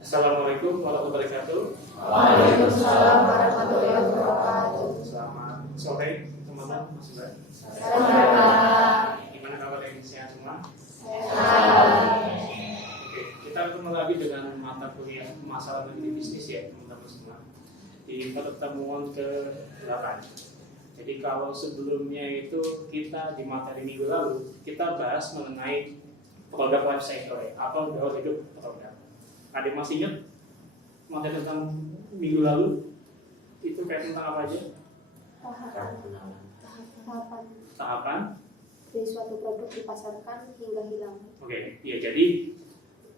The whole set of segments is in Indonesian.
Assalamualaikum warahmatullahi wabarakatuh. Waalaikumsalam warahmatullahi wabarakatuh. Selamat sore teman-teman, Mas Mbak. Selamat. Gimana kabarnya, sehat semua? Sehat. Oke, kita ketemu lagi dengan mata kuliah masalah bagi bisnis ya teman-teman semua. Di pertemuan ke-8. Jadi kalau sebelumnya itu kita di materi minggu lalu kita bahas mengenai produk life cycle ya, atau daur hidup produk. Ada yang masih ingat materi tentang minggu lalu itu kayak tentang apa aja? Tahapan Dari suatu produk dipasarkan hingga hilang. Oke, ya jadi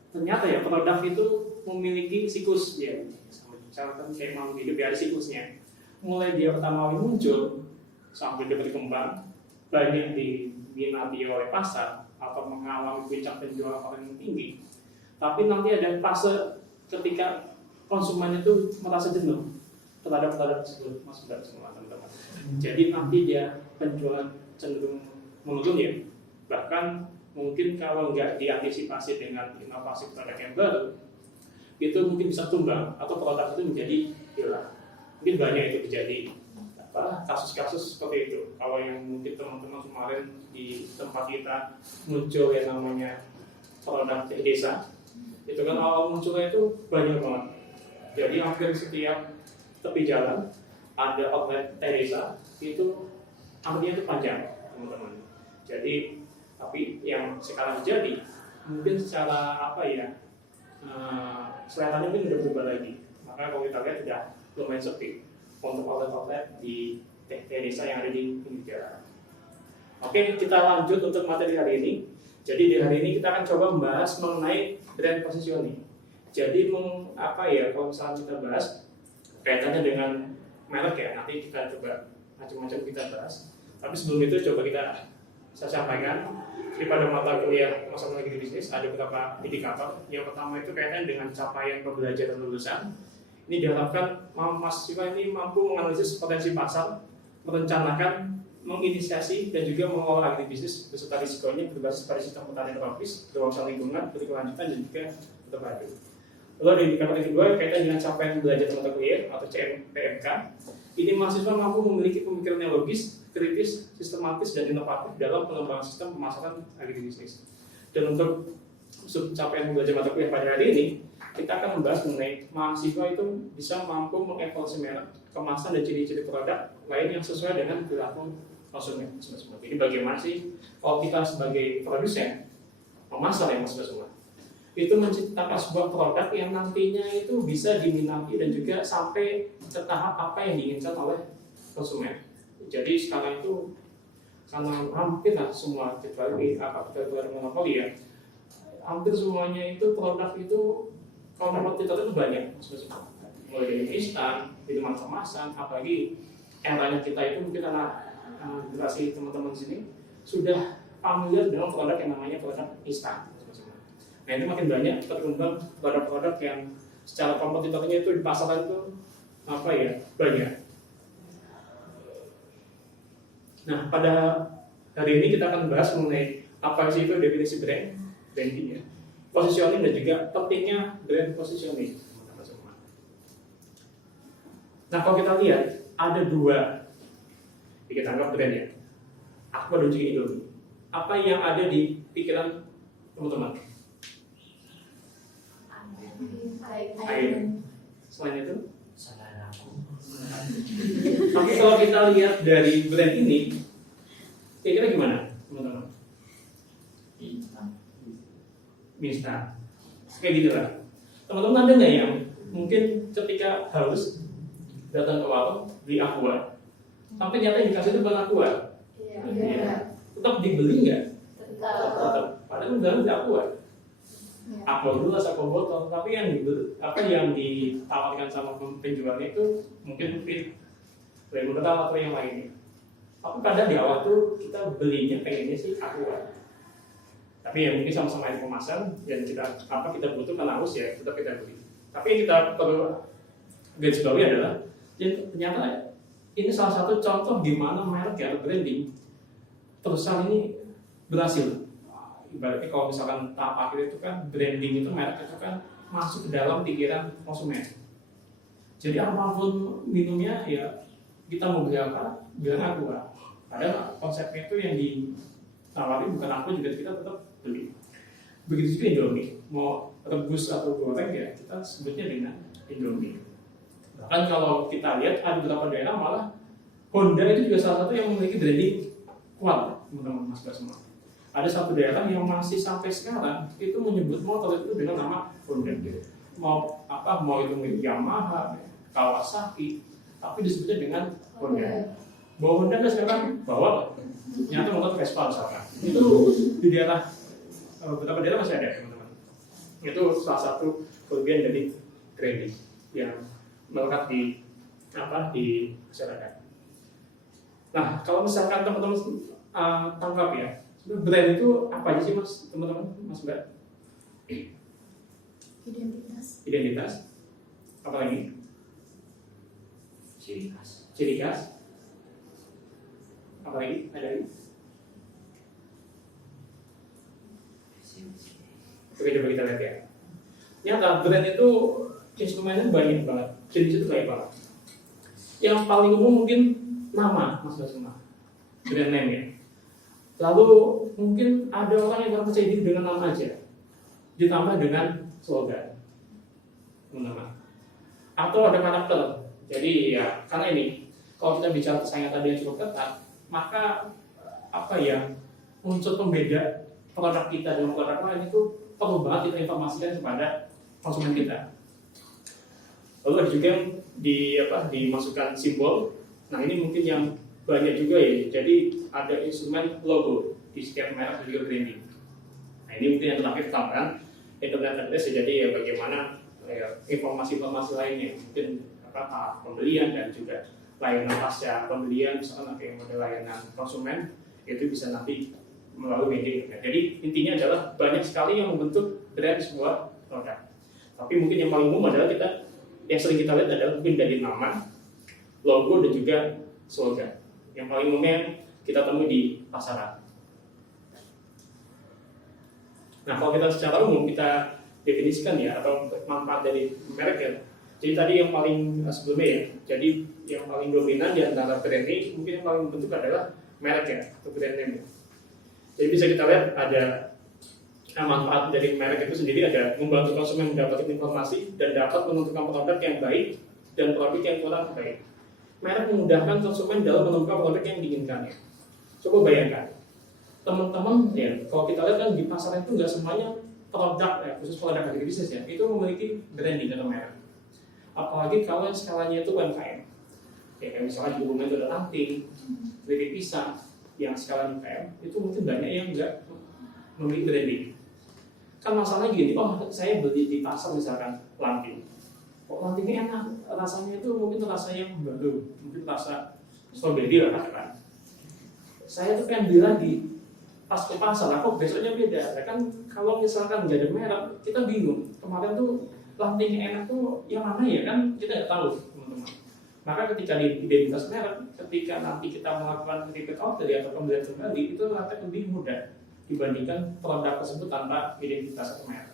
ternyata ya produk itu memiliki siklus ya. Misalkan kayak mau hidup ya ada siklusnya. Mulai dia pertama kali muncul sampai dia berkembang, banyak diminati oleh pasar atau mengalami puncak penjualan paling tinggi. Tapi nanti ada fase ketika konsumen itu merasa jenuh terhadap produk tersebut, Mas Mbak semua teman-teman. Jadi nanti dia penjualan cenderung menurun ya. Bahkan mungkin kalau nggak diantisipasi dengan inovasi produk yang baru, itu mungkin bisa tumbang atau produk itu menjadi hilang. Mungkin banyak itu terjadi kasus-kasus seperti itu. Kalau yang mungkin teman-teman kemarin di tempat kita muncul yang namanya produk desa, itu kan awal munculnya itu banyak banget. Jadi hampir setiap tepi jalan ada outlet desa, itu artinya itu panjang teman-teman. Jadi tapi yang sekarang terjadi mungkin secara apa ya, seleranya mungkin udah berubah lagi. Maka kalau kita lihat sudah lumayan sepi untuk outlet di desa yang ada di pinggir jalan. Oke, kita lanjut untuk materi hari ini. Jadi di hari ini kita akan coba membahas mengenai brand positioning. Jadi kalau misalnya kita bahas kaitannya dengan merek ya, nanti kita coba macam-macam kita bahas. Tapi sebelum itu coba saya sampaikan pada mata kuliah masalah lagi bisnis ada beberapa indikator. Yang pertama itu kaitannya dengan capaian pembelajaran lulusan. Ini diharapkan mahasiswa ini mampu menganalisis potensi pasar, merencanakan, menginisiasi dan juga mengelola bisnis beserta risikonya berbasis pada sistem pertanian tropis, berwawasan lingkungan, berkelanjutan dan juga terpadu. Lalu ada indikator yang kedua kaitan dengan capaian belajar mata kuliah atau CPMK. Ini mahasiswa mampu memiliki pemikiran yang logis, kritis, sistematis dan inovatif dalam pengembangan sistem pemasaran agribisnis. Dan untuk capaian belajar mata kuliah pada hari ini, kita akan membahas mengenai mahasiswa itu bisa mampu mengevaluasi merek, kemasan dan ciri-ciri produk lain yang sesuai dengan perilaku konsumen. Jadi bagaimana sih kalau kita sebagai produsen pemasar ya Mas semua itu menciptakan sebuah produk yang nantinya itu bisa diminati dan juga sampai ke tahap apa yang diinginkan oleh konsumen. Jadi sekarang itu karena hampir semua kecuali monopoli ya, hampir semuanya itu produk itu kalau kompetitor itu banyak, mulai dari instan, minuman kemasan, apalagi eranya kita itu mungkin karena generasi teman-teman sini sudah familiar dengan produk yang namanya produk instan. Nah ini makin banyak berkembang produk-produk yang secara kompetitornya itu di pasaran itu banyak. Nah pada hari ini kita akan bahas mengenai apa sih itu definisi branding ya, positioning dan juga pentingnya brand positioning. Nah kalau kita lihat ada dua yang kita anggap brand ya, Aqua dan juga Indomie. Apa yang ada di pikiran teman-teman? Air. Selain itu? Tapi kalau kita lihat dari brand ini, kira-kira gimana teman-teman? Instan. Kayak gitu lah. Teman-teman ada nggak yang mungkin ketika haus datang ke warung beli Aqua, sampai nyata dikasih itu bukan Aqua? Iya. Tetap dibeli nggak? Tetap. Padahal udah beli Aqua. Aqua gelas, Aqua botol, tapi yang ditawarkan sama penjualnya itu mungkin fit, mineral atau yang lainnya. Tapi pada di awal tuh kita belinya pengennya sih Aqua. Tapi ya mungkin sama-sama yang kemasan dan kita butuhkan haus ya tetap kita beli. Tapi yang kita perlu garis bawahi adalah ternyata ini salah satu contoh di mana merek ya branding perusahaan ini berhasil. Ibaratnya kalau misalkan tahap akhir itu kan branding itu merek itu kan masuk ke dalam pikiran konsumen. Jadi apapun minumnya ya kita mau beli apa, bilang aku lah. Padahal konsepnya itu yang ditawari bukan aku juga kita tetap beli. Begitu juga Indomie, mau rebus atau goreng ya kita sebutnya dengan Indomie. Bahkan kalau kita lihat ada beberapa daerah malah Honda itu juga salah satu yang memiliki branding kuat, teman-teman mas semua. Ada satu daerah yang masih sampai sekarang itu menyebut motor itu dengan nama Honda. Mau apa, mau itu Yamaha, Kawasaki, tapi disebutnya dengan Honda. Bawa Honda nggak sekarang? Bawa. Ternyata motor Vespa misalkan. Itu di daerah beberapa daerah masih ada, teman-teman. Itu salah satu kelebihan dari branding yang melekat di masyarakat. Nah, kalau misalkan teman-teman tangkap ya, brand itu apa aja sih mas, teman-teman, mas Mbak? Identitas. Apa lagi? Ciri khas. Apa lagi? Ada lagi? Oke, coba kita lihat ya. Nyata brand itu instrumennya banyak banget. Jenis itu banyak banget. Yang paling umum mungkin nama, mas semua. Brand name ya. Lalu mungkin ada orang yang percaya diri dengan nama aja, ditambah dengan slogan, teman-teman. Atau ada karakter. Jadi ya, karena ini kalau kita bicara persaingan tadi yang cukup ketat, maka apa ya, unsur pembeda produk kita dengan produk lain itu perlu banget kita informasikan kepada konsumen kita. Lalu ada juga yang dimasukkan simbol. Nah ini mungkin yang banyak juga ya. Jadi ada instrumen logo di setiap merek dan juga branding. Nah ini mungkin yang terakhir tambahan internet address. Jadi ya bagaimana informasi-informasi lainnya, mungkin pembelian dan juga layanan pasca pembelian, misalkan ada yang model layanan konsumen itu bisa nanti melalui media internet. Jadi intinya adalah banyak sekali yang membentuk brand sebuah produk. Tapi mungkin yang paling umum adalah yang sering kita lihat adalah mungkin dari nama, logo dan juga slogan. Yang paling umumnya kita temui di pasaran. Nah kalau kita secara umum kita definisikan ya, atau manfaat dari merek ya. Jadi tadi yang paling sebelumnya ya, jadi yang paling dominan di antara brand ini mungkin yang paling bentuk adalah merek ya, atau brand name. Jadi bisa kita lihat ada manfaat dari merek itu sendiri, ada membantu konsumen mendapatkan informasi dan dapat menentukan produk yang baik dan produk yang kurang baik. Merek memudahkan konsumen dalam menemukan produk yang diinginkannya. Coba bayangkan, teman-teman ya, kalau kita lihat kan di pasar itu nggak semuanya produk ya, khusus produk agribisnis ya, itu memiliki branding atau merek. Apalagi kalau skalanya itu UMKM. Ya, kayak misalnya di rumah itu ada ranting, keripik pisang, yang skala UMKM itu mungkin banyak yang nggak memiliki branding. Kan masalahnya gini, saya beli di pasar misalkan lanting, kok lantingnya enak, rasanya itu mungkin rasanya yang baru, mungkin rasa strawberry lah katakan. Saya tuh pengen beli lagi, pas ke pasar, kok besoknya beda. Ya kan kalau misalkan nggak ada merek, kita bingung. Kemarin tuh lantingnya enak tuh yang mana ya, kan kita nggak tahu, teman-teman. Maka ketika di identitas merek, ketika nanti kita melakukan repeat order atau pembelian kembali, itu relatif lebih mudah dibandingkan produk tersebut tanpa identitas atau merek.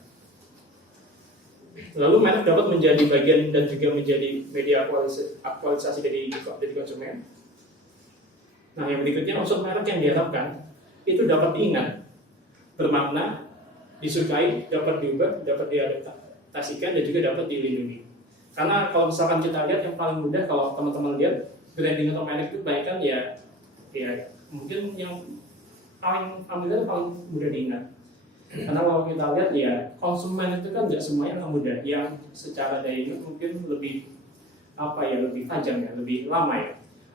Lalu merek dapat menjadi bagian dan juga menjadi media aktualisasi dari konsumen. Nah yang berikutnya, unsur merek yang diharapkan itu dapat diingat, bermakna, disukai, dapat diubah, dapat diadaptasikan dan juga dapat dilindungi. Karena kalau misalkan kita lihat yang paling mudah, kalau teman-teman lihat branding atau merek itu baik kan ya mungkin yang paling familiar paling mudah diingat. Karena kalau kita lihat ya konsumen itu kan nggak semuanya yang mudah, yang secara daya ingat mungkin lebih lebih tajam ya, lebih lama ya.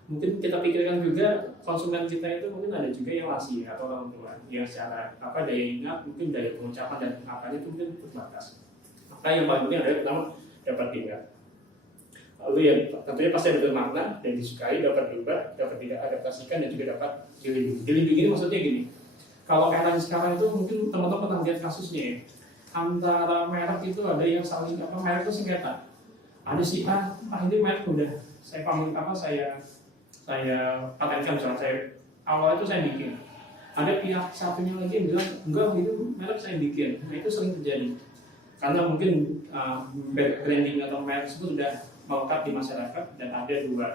Mungkin kita pikirkan juga konsumen kita itu mungkin ada juga yang lansia atau orang tua yang secara daya ingat mungkin daya pengucapan dan apanya itu mungkin terbatas. Maka yang paling penting adalah pertama dapat diingat. Lalu ya tentunya pasti ada bermakna dan disukai, dapat diubah, dapat diadaptasikan dan juga dapat dilindungi. Dilindungi ini maksudnya gini. Kalau era sekarang itu mungkin teman-teman pernah lihat kasusnya ya. Antara merek itu ada yang saling merek itu sengketa. Ada si A, ini merek udah saya patenkan, misalnya saya awal itu saya bikin. Ada pihak satunya lagi yang bilang enggak, itu merek saya bikin. Nah itu sering terjadi. karena mungkin branding atau merek tersebut sudah melekat di masyarakat dan ada dua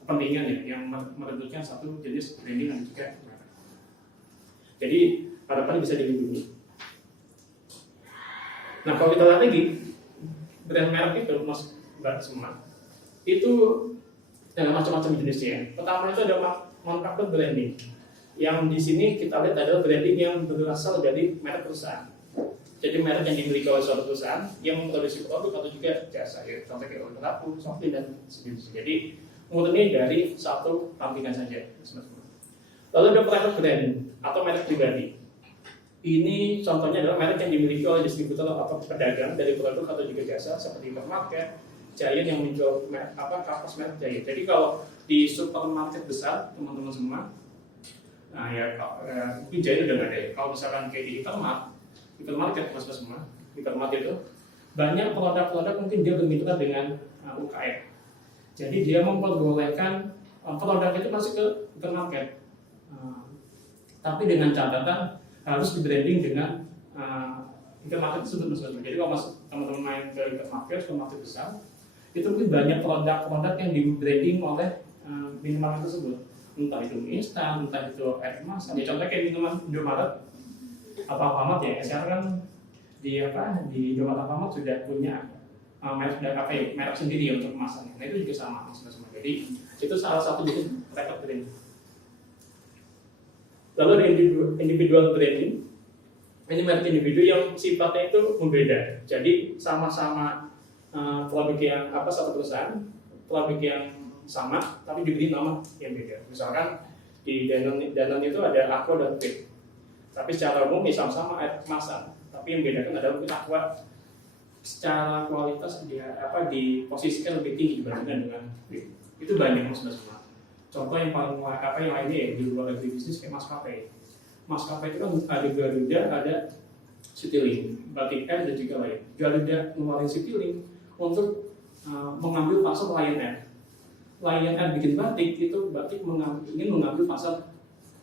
kepentingan ya yang merebutkan satu jenis branding dan juga merek. Jadi harapan bisa dilindungi. Nah kalau kita lihat lagi brand merek itu mas mbak semua itu ada macam-macam jenisnya. Pertama itu ada manufacturer branding. Yang di sini kita lihat adalah branding yang berasal dari merek perusahaan. Jadi merek yang dimiliki oleh suatu perusahaan yang memproduksi produk atau juga jasa, ya, contohnya kayak obat lampu, software dan sebagainya. Jadi murni dari satu tampilan saja. Lalu ada private brand atau merek pribadi. Ini contohnya adalah merek yang dimiliki oleh distributor atau pedagang dari produk atau juga jasa seperti supermarket, Giant yang menjual kapas merek Giant. Jadi kalau di supermarket besar teman-teman semua, nah ya mungkin Giant udah nggak ada ya. Kalau misalkan kayak di hipermarket semua, hipermarket itu banyak produk-produk mungkin dia bermitra dengan UKM. Jadi dia memperbolehkan produk itu masuk ke hipermarket, tapi dengan catatan harus di branding dengan hipermarket tersebut. Jadi kalau teman-teman main ke hipermarket, supermarket besar, itu mungkin banyak produk-produk yang di branding oleh minimarket tersebut. Entah itu mie instan, entah itu air kemasan. Ya contohnya kayak minuman Indomaret, Alfamart ya. Sekarang kan di Indomaret Alfamart sudah punya merek sendiri untuk kemasannya. Nah itu juga sama semua. Jadi itu salah satu jenis private branding. Lalu ada individual branding. Ini merek individu yang sifatnya itu membeda. Jadi sama-sama produk yang satu perusahaan, produk yang sama, tapi diberi nama yang beda. Misalkan di Danone itu ada Aqua dan Fit. Tapi secara umum sama-sama air kemasan. Tapi yang bedakan adalah Aqua secara kualitas dia diposisikan lebih tinggi dibandingkan dengan Fit. Itu banyak semua. Contoh yang paling yang lainnya ya di luar negeri bisnis kayak maskapai. Maskapai itu kan ada Garuda, ada Citylink, Batik Air dan juga lain. Garuda ngeluarin Citylink untuk mengambil pasar Lion Air. Lion Air bikin batik, itu batik ingin mengambil pasar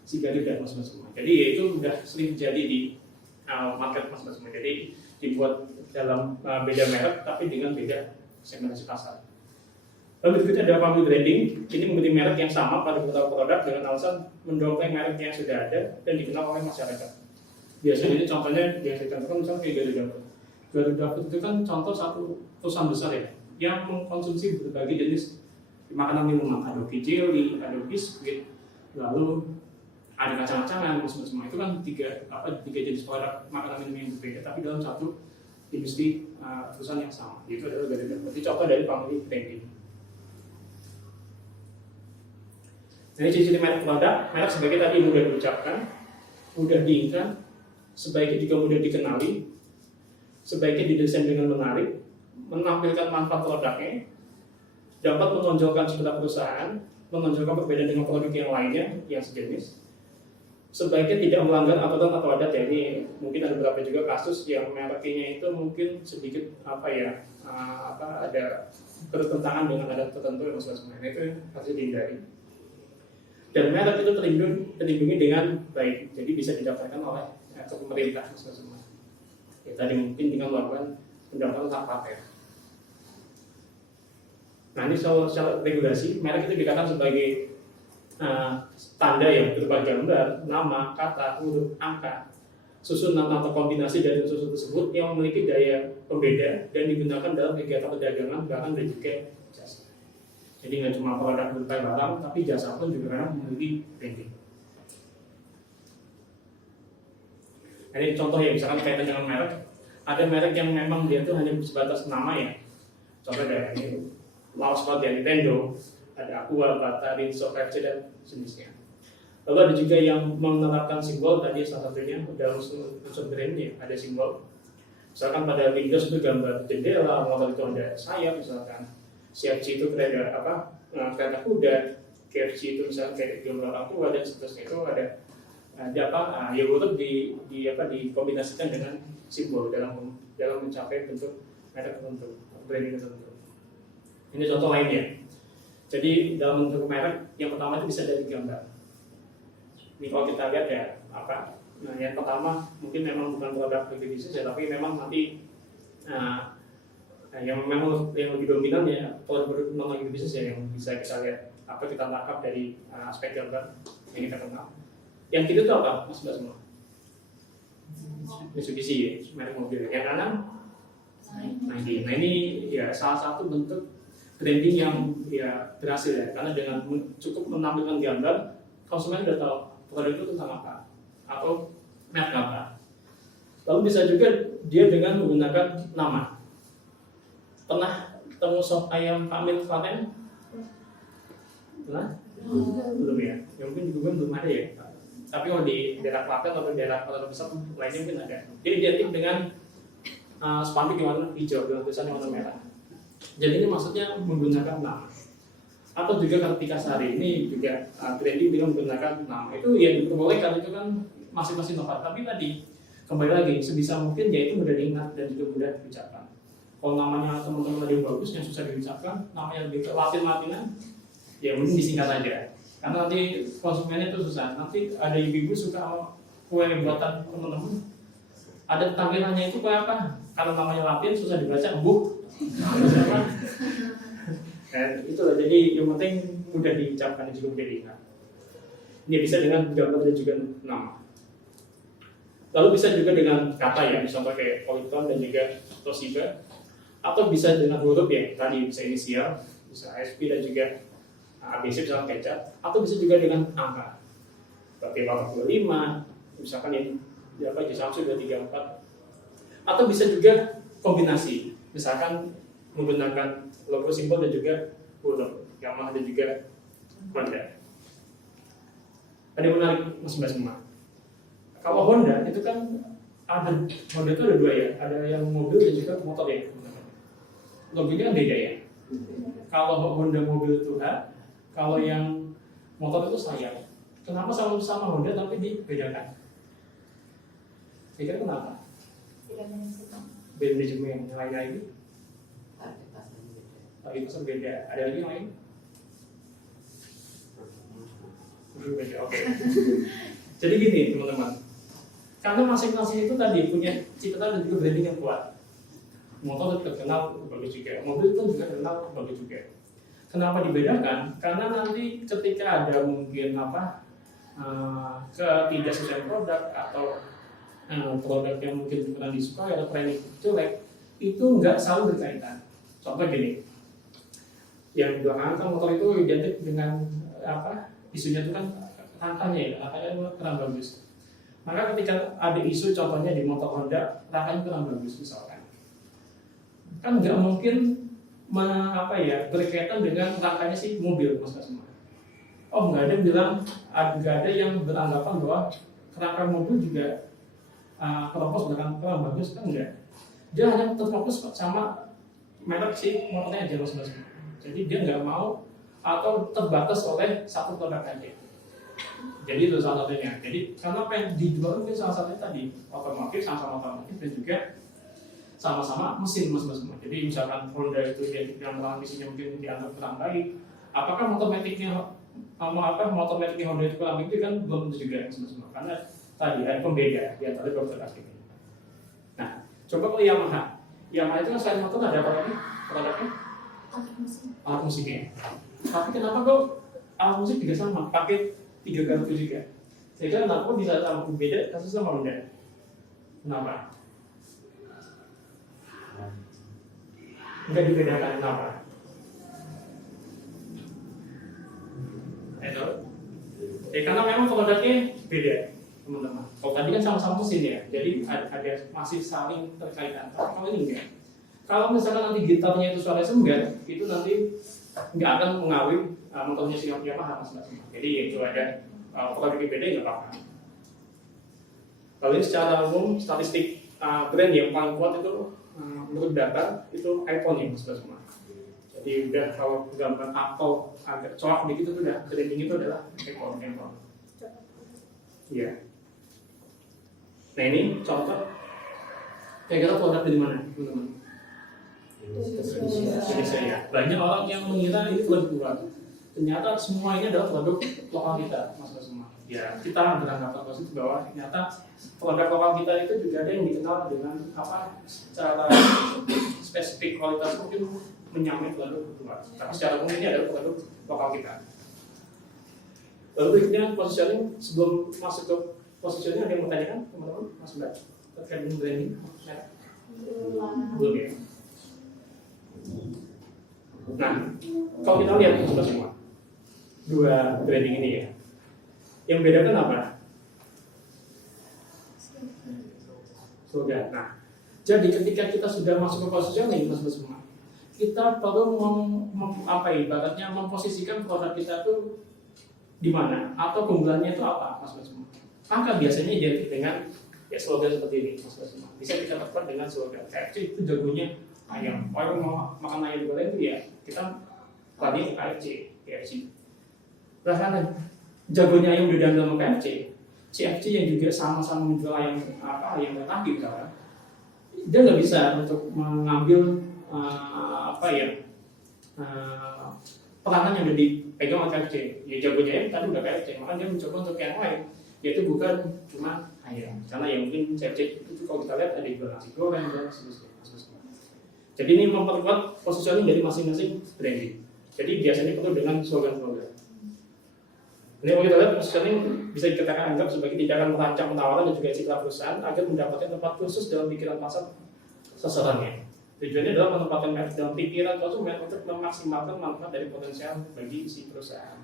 si Garuda semua. Jadi ya itu sudah sering terjadi di market semua. Jadi dibuat dalam beda merek tapi dengan beda segmentasi pasar. Lalu berikutnya ada family branding. Ini memberi merek yang sama pada beberapa produk dengan alasan mendongkrak merek yang sudah ada dan dikenal oleh masyarakat. Biasanya ini contohnya yang saya contohkan misalnya kayak Garuda. Garuda itu kan contoh satu perusahaan besar ya yang mengkonsumsi berbagai jenis makanan minuman. Ada jelly, ada biskuit, lalu ada kacang-kacangan, semua itu kan tiga jenis produk makanan minum yang berbeda tapi dalam satu industri perusahaan yang sama. Itu adalah Garuda. Berarti contoh dari family branding. Jadi ciri-ciri merek produk, merek sebagai tadi mudah diucapkan, mudah diingat, sebaiknya juga mudah dikenali, sebaiknya didesain dengan menarik, menampilkan manfaat produknya, dapat menonjolkan sebuah perusahaan, menonjolkan perbedaan dengan produk yang lainnya yang sejenis, sebaiknya tidak melanggar aturan atau adat ya. Ini mungkin ada beberapa juga kasus yang mereknya itu mungkin sedikit ada bertentangan dengan adat tertentu yang sebenarnya itu harus dihindari. Dan merek itu terlindungi dengan baik, jadi bisa didaftarkan oleh ke pemerintah semua. Ya, tadi mungkin dengan melakukan pendaftaran hak paten. Nah ini soal regulasi, merek itu dikatakan sebagai tanda yang berupa gambar, nama, kata, huruf, angka, susunan atau kombinasi dari susu tersebut yang memiliki daya pembeda dan digunakan dalam kegiatan perdagangan, barang dan juga jasa. Jadi nggak cuma produk berupa barang, tapi jasa pun juga kadang memiliki branding. Nah, ini contoh ya, misalkan kaitan dengan merek, ada merek yang memang dia tuh hanya sebatas nama ya. Contoh kayak ini, mouse pad ya, Nintendo, ada Aqua, Bata, Rinso, FC dan jenisnya. Lalu ada juga yang menerapkan simbol, tadi salah satunya dalam unsur brand ya, ada simbol. Misalkan pada Windows itu gambar jendela, motor itu ada sayap misalkan. CFC itu kereta kereta kuda, KFC itu misalnya kayak gambar orang tua dan seterusnya itu ada ya urut dikombinasikan dengan simbol dalam mencapai bentuk merek tertentu, branding tertentu. Ini contoh lainnya. Jadi dalam bentuk merek yang pertama itu bisa dari gambar. Ini kalau kita lihat ya nah yang pertama mungkin memang bukan produk bisnis ya, tapi memang nanti Nah, yang memang yang lebih dominan ya produk non agribisnis ya yang bisa kita lihat apa kita tangkap dari aspek gambar yang kita kenal. Yang kiri itu apa? Mas Mbak semua? Mitsubishi ya, merek mobil. Yang kanan? Nah ini ya salah satu bentuk branding yang ya berhasil ya, karena dengan cukup menampilkan gambar, konsumen sudah tahu produk itu tentang apa atau merek apa. Lalu bisa juga dia dengan menggunakan nama. Pernah ketemu sop ayam Kamil Klaten? Pernah? Belum ya? Ya mungkin juga belum ada ya. Tapi kalau di daerah Klaten atau daerah kota besar lainnya mungkin ada. Jadi identik dengan spanduk yang warna hijau dengan tulisan yang warna merah. Jadi ini maksudnya menggunakan nama. Atau juga ketika sehari ini juga trending dengan menggunakan nama. Itu yang diperbolehkan, itu kan masing-masing novel. Tapi tadi kembali lagi sebisa mungkin yaitu mudah diingat dan juga mudah diucapkan. Kalau namanya teman-teman ada yang bagus yang susah diucapkan, namanya lebih Latin-Latinan, ya mungkin disingkat aja. Karena nanti konsumennya itu susah. Nanti ada ibu-ibu suka sama kue buatan teman-teman. Ada tampilannya itu kue apa? Karena namanya Latin susah dibaca, embuk. Dan itulah, jadi yang penting mudah diucapkan dan juga mudah diingat. Ini bisa dengan gambar dan juga nama. Lalu bisa juga dengan kata ya, misalnya kayak polyton dan juga Toshiba. Atau bisa dengan huruf ya, tadi bisa inisial, bisa ASP dan juga ABC misalnya kecap. Atau bisa juga dengan angka. Seperti 45, misalkan ini apa Samsung 234. Atau bisa juga kombinasi, misalkan menggunakan logo simbol dan juga huruf, Yamaha dan juga Honda. Ada yang menarik Mas Mbak semua. Kalau Honda itu kan ada, Honda itu ada dua ya, ada yang mobil dan juga motor ya. Logonya kan beda ya. Kalau Honda mobil itu H, kalau yang motor itu sayap. Kenapa sama Honda tapi dibedakan? Kira-kira kenapa? Beda juga yang lain-lain. Target pasar beda. Ada lagi yang lain? Beda. Oke. Jadi gini teman-teman. Karena masing-masing itu tadi punya cita dan juga branding yang kuat. Motor terkenal bagus juga, mobil pun juga terkenal bagus juga. Kenapa dibedakan? Karena nanti ketika ada mungkin ketidaksesuaian produk atau produk yang mungkin pernah disukai atau trending jelek, itu nggak selalu berkaitan. Contoh gini, yang belakangan kan motor itu identik dengan isunya itu kan rangkanya kurang bagus. Maka ketika ada isu contohnya di motor Honda rangkanya kurang bagus misalkan, kan nggak mungkin berkaitan dengan rangkanya si mobil mas semua. Oh nggak ada bilang, nggak ada yang beranggapan bahwa rangka mobil juga keropos belakang kurang bagus, kan enggak. Dia hanya terfokus sama merek si motornya aja mas. Jadi dia nggak mau atau terbatas oleh satu produk aja. Jadi itu salah satunya. Jadi karena apa yang dijual mungkin salah satunya tadi otomotif, sama-sama otomotif dan juga sama-sama mesin mas. Jadi misalkan Honda itu yang transmisinya mungkin dianggap kurang baik, apakah motor metiknya Honda itu kurang baik itu kan belum tentu juga mas. Karena tadi ada pembeda di antara dua produk ini. Nah, coba kalau Yamaha itu kan selain motor ada apa lagi produknya? Alat musiknya. Tapi kenapa kok alat musik juga sama, pakai 3 kartu juga? Saya kira kenapa bisa sama beda kasus sama Honda? Kenapa? Enggak dibedakan kenapa? Karena memang produknya beda teman-teman. Kalau tadi kan sama-sama mesin ya, jadi ada masih saling terkaitan. Tapi kalau ini enggak. Kalau misalkan nanti gitarnya itu suara senggan, itu nanti nggak akan mengawin motornya si Yamaha mas. Jadi ya itu ada produknya beda nggak apa-apa. Lalu secara umum statistik brand yang paling kuat itu menurut data itu iPhone ya mas semua. Jadi udah kalau gambar atau agak coak dikit itu udah trending itu adalah iPhone. Iya. Nah ini contoh kira-kira produk dari mana teman-teman? Indonesia ya. Banyak orang yang mengira ini bukan keluar. ternyata semua ini adalah produk lokal kita, mas semua. Ya, kita beranggapan positif bahwa ternyata produk lokal kita itu juga ada yang dikenal dengan apa secara spesifik kualitas mungkin menyamai produk luar. Tapi secara umum ini adalah produk lokal kita. Lalu berikutnya positioning, sebelum masuk ke positioning ada yang mau tanyakan teman-teman, Mas Mbak terkait dengan branding? Belum ya. Nah, kalau kita lihat semua dua branding ini ya, yang bedakan apa? Slogan. Nah, jadi ketika kita sudah masuk ke positioning, semua, kita perlu ibaratnya memposisikan produk kita tuh di mana atau keunggulannya itu apa, mas semua. Maka biasanya identik dengan ya slogan seperti ini, mas semua. Bisa kita dapat dengan slogan KFC itu jagonya ayam. Orang mau makan ayam goreng itu ya kita tadi KFC. Bahkan jagonya ayam di dalam KFC yang juga sama-sama menjual ayam lagi kan. Dia nggak bisa untuk mengambil peranan yang udah dipegang oleh KFC. Ya jagonya ayam tadi udah KFC, maka dia mencoba untuk yang lain, yaitu bukan cuma ayam. Karena yang mungkin KFC itu kalau kita lihat ada jual nasi goreng dan seterusnya. Jadi ini memperkuat positioning dari masing-masing branding. Jadi biasanya perlu dengan slogan-slogan. Ini kalau kita lihat positioning bisa kita anggap sebagai tindakan merancang penawaran dan juga istilah perusahaan agar mendapatkan tempat khusus dalam pikiran pasar sasarannya. Tujuannya adalah menempatkan merek dalam pikiran konsumen untuk memaksimalkan manfaat dari potensial bagi si perusahaan.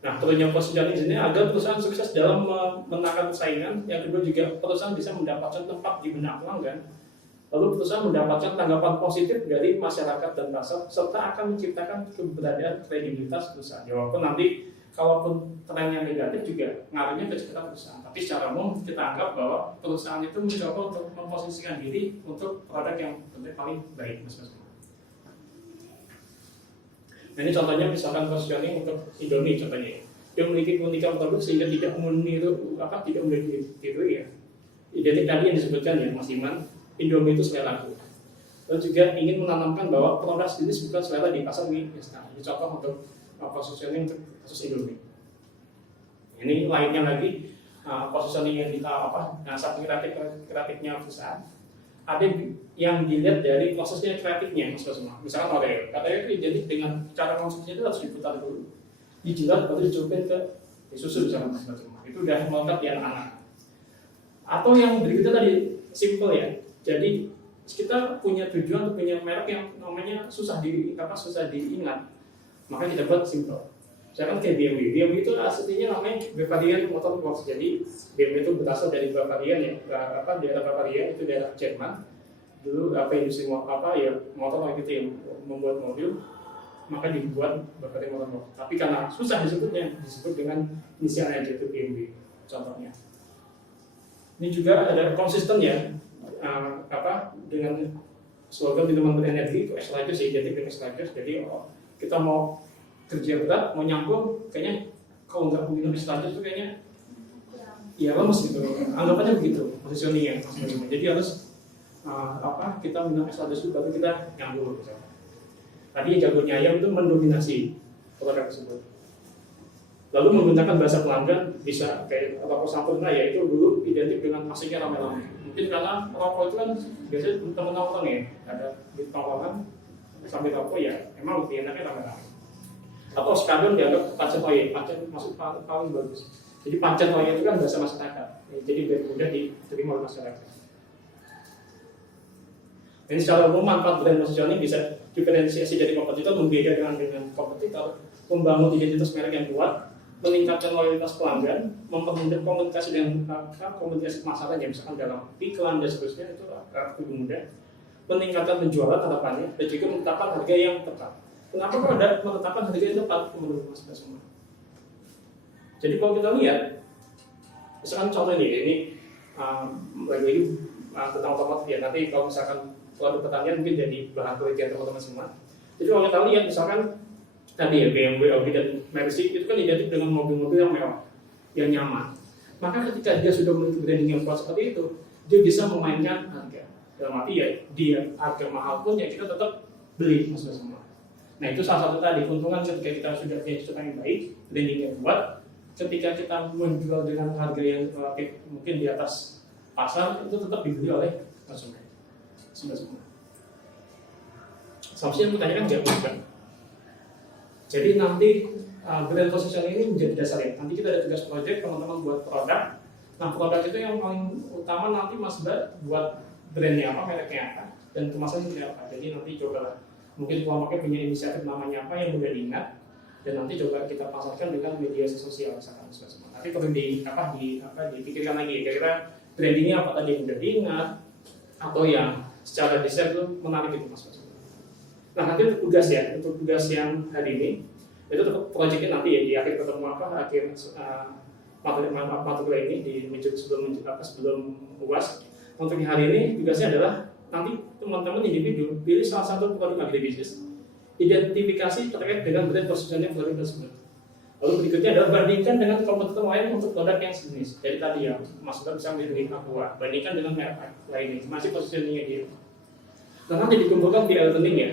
Nah, perlunya positioning di sini agar perusahaan sukses dalam menangkan persaingan. Yang kedua juga perusahaan bisa mendapatkan tempat di benak pelanggan. Lalu perusahaan mendapatkan tanggapan positif dari masyarakat dan pasar serta akan menciptakan keberadaan kredibilitas perusahaan. Ya, walaupun nanti kalaupun trennya negatif juga ngaruhnya ke citra perusahaan. Tapi secara umum kita anggap bahwa perusahaan itu mencoba untuk memposisikan diri untuk produk yang paling baik, mas. Nah, ini contohnya misalkan positioning untuk Indomie contohnya. Yang memiliki keunikan produk sehingga tidak meniru tidak memiliki itu ya. Identik tadi yang disebutkan ya Mas Iman. Indomie itu selera aku. Lalu juga ingin menanamkan bahwa produk jenis bukan selera di pasar mie. Nah, ini contoh untuk positioning untuk kasus Indomie. Ini lainnya lagi positioning yang kita saking kreatifnya perusahaan. Ada yang dilihat dari prosesnya kreatifnya, semua. Misalkan Oreo, katanya itu identik dengan cara konsumsinya itu harus diputar dulu, dijilat baru dicopet ke susu misalkan, semua. Itu udah melekat di anak-anak. Atau yang berikutnya tadi simple ya. Jadi kita punya tujuan untuk punya merek yang namanya susah diingat, maka kita buat simple. Misalkan kayak BMW itu aslinya namanya Bavarian Motor Works. Jadi BMW itu berasal dari Bavarian ya, daerah Bavaria itu daerah Jerman. Dulu industri motor gitu yang membuat mobil, maka dibuat Bavarian Motor Works. Tapi karena susah disebut dengan inisialnya yaitu BMW contohnya. Ini juga ada konsisten ya. Dengan slogan minuman berenergi itu Extrajuice identik dengan Extrajuice. Jadi kita mau kerja berat, mau nyambung, kayaknya kalau nggak minum Extrajuice itu kayaknya ya lemes gitu. Anggapannya begitu positioningnya. Jadi harus kita minum Extrajuice baru kita nyambung. Tadi jagonya ayam itu mendominasi produk tersebut. Lalu menggunakan bahasa pelanggan bisa kayak rokok Sampurna ya, itu dulu identik dengan asiknya rame-rame. Mungkin karena rokok itu kan biasanya temen nongkrong ya, ada di tongkrongan sambil rokok ya, emang lebih enaknya rame-rame. Atau sekalian dianggap pancen oye, pancen masuk paling bagus. Jadi pancen oye itu kan bahasa masyarakat, jadi biar mudah diterima oleh masyarakat. Ini secara umum manfaat brand positioning bisa diferensiasi dari kompetitor, membedakan dengan kompetitor, membangun identitas merek yang kuat, meningkatkan loyalitas pelanggan, mempermudah komunikasi dengan komunikasi pemasaran yang misalkan dalam iklan dan seterusnya itu lebih mudah, meningkatkan penjualan harapannya, dan juga menetapkan harga yang tepat. Kenapa kok ada menetapkan harga yang tepat menurut Mas semua? Jadi kalau kita lihat, misalkan contoh ini lagi tentang otomotif ya. Nanti kalau misalkan produk pertanian mungkin jadi bahan penelitian teman-teman semua. Jadi kalau kita lihat misalkan tadi ya BMW, Audi dan Mercedes itu kan identik dengan mobil-mobil yang mewah, yang nyaman. Maka ketika dia sudah memiliki branding yang kuat seperti itu, dia bisa memainkan harga. Dalam arti ya dia harga mahal pun ya kita tetap beli semua. Nah itu salah satu tadi keuntungan ketika kita sudah punya citra yang baik, brandingnya kuat, ketika kita menjual dengan harga yang relatif mungkin di atas pasar, itu tetap dibeli oleh konsumen. Semua. Sampai yang pertanyaan nggak bukan. Jadi nanti brand positioning ini menjadi dasarnya. Nanti kita ada tugas project teman-teman buat produk. Nah produk itu yang paling utama nanti Mas buat brandnya apa, mereknya apa, dan kemasannya seperti apa. Jadi nanti cobalah. Mungkin kelompoknya punya inisiatif namanya apa yang mudah diingat, dan nanti coba kita pasarkan dengan media sosial misalkan. Tapi perlu dipikirkan lagi. Kira-kira brandingnya apa tadi yang mudah diingat, atau yang secara desain itu menarik itu Mas. Nah nanti untuk tugas yang hari ini itu proyeknya nanti ya di akhir ketemu akhir materi ini di sebelum UAS. Untuk hari ini tugasnya adalah nanti teman-teman individu pilih salah satu produk agribisnis, identifikasi terkait dengan brand positioning produk tersebut. Lalu berikutnya adalah bandingkan dengan kompetitor lain untuk produk yang sejenis. Jadi tadi ya Mas bisa memilih Aqua, bandingkan dengan merek lainnya, masih positioningnya dia. Nah nanti dikumpulkan di e-learning ya.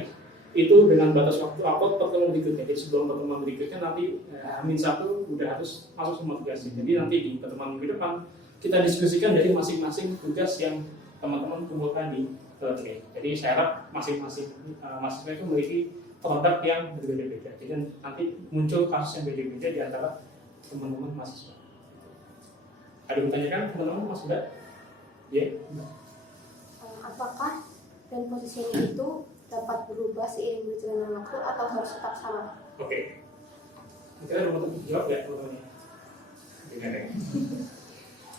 Itu dengan batas waktu upload pertemuan berikutnya. Jadi sebelum pertemuan berikutnya nanti H-1 udah harus masuk semua tugasnya. Jadi nanti di pertemuan minggu depan kita diskusikan dari masing-masing tugas yang teman-teman kumpulkan di e-learning. Jadi saya harap masing-masing mahasiswa itu memiliki produk yang berbeda-beda. Jadi nanti muncul kasus yang beda-beda di antara teman-teman mahasiswa. Ada yang bertanyakan teman-teman Mas Uda? Ya. Apakah brand positioning itu dapat berubah seiring berjalannya waktu atau harus tetap sama? Oke. Kira-kira mau jawab ya teman-teman?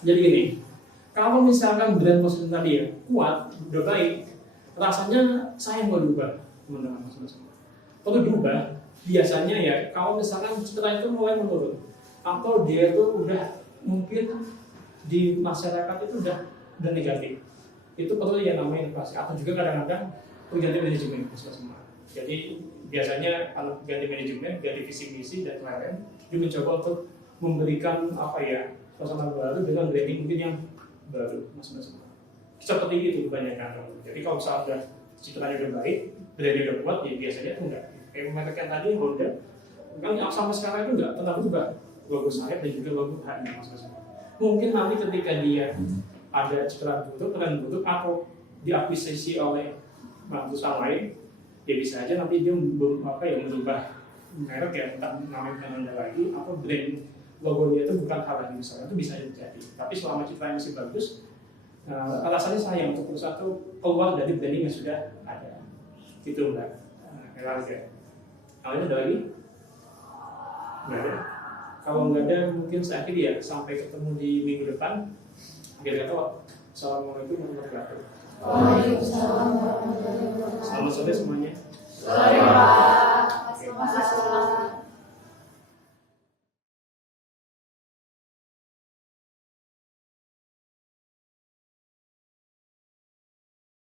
Jadi gini, kalau misalkan brand positioning tadi ya kuat, udah baik, rasanya saya mau diubah teman-teman semua. Kalau diubah, biasanya ya kalau misalkan citra itu mulai menurun, atau dia itu udah mungkin di masyarakat itu udah negatif, itu perlu yang namanya inovasi. Atau juga kadang-kadang ganti manajemen semua. Jadi biasanya kalau ganti manajemen, ganti visi misi dan lain-lain, dia mencoba untuk memberikan suasana baru dengan branding mungkin yang baru semua. Seperti itu kebanyakan. Jadi kalau misalnya udah citranya udah baik, branding udah kuat, ya biasanya itu enggak. Kayak merek yang tadi Honda, kan yang sampai sekarang itu enggak pernah berubah logo sayap dan juga logo haknya semua. Mungkin nanti ketika dia ada citra buruk, tren buruk atau diakuisisi oleh perusahaan lain, ya bisa aja nanti dia merubah merek ya, entah namanya Honda lagi atau brand logonya itu bukan hal yang besar, itu bisa terjadi. Tapi selama citranya masih bagus, alasannya sayang untuk perusahaan itu keluar dari branding yang sudah ada. Gitu Mbak. Ya. Kalau ada lagi? Nggak ada. Kalau nggak ada, mungkin saya akhiri ya. Sampai ketemu di minggu depan. Akhir kata, Assalamualaikum warahmatullahi wabarakatuh. Waalaikumsalam warahmatullahi wabarakatuh. Selamat sore semuanya. Sore Pak.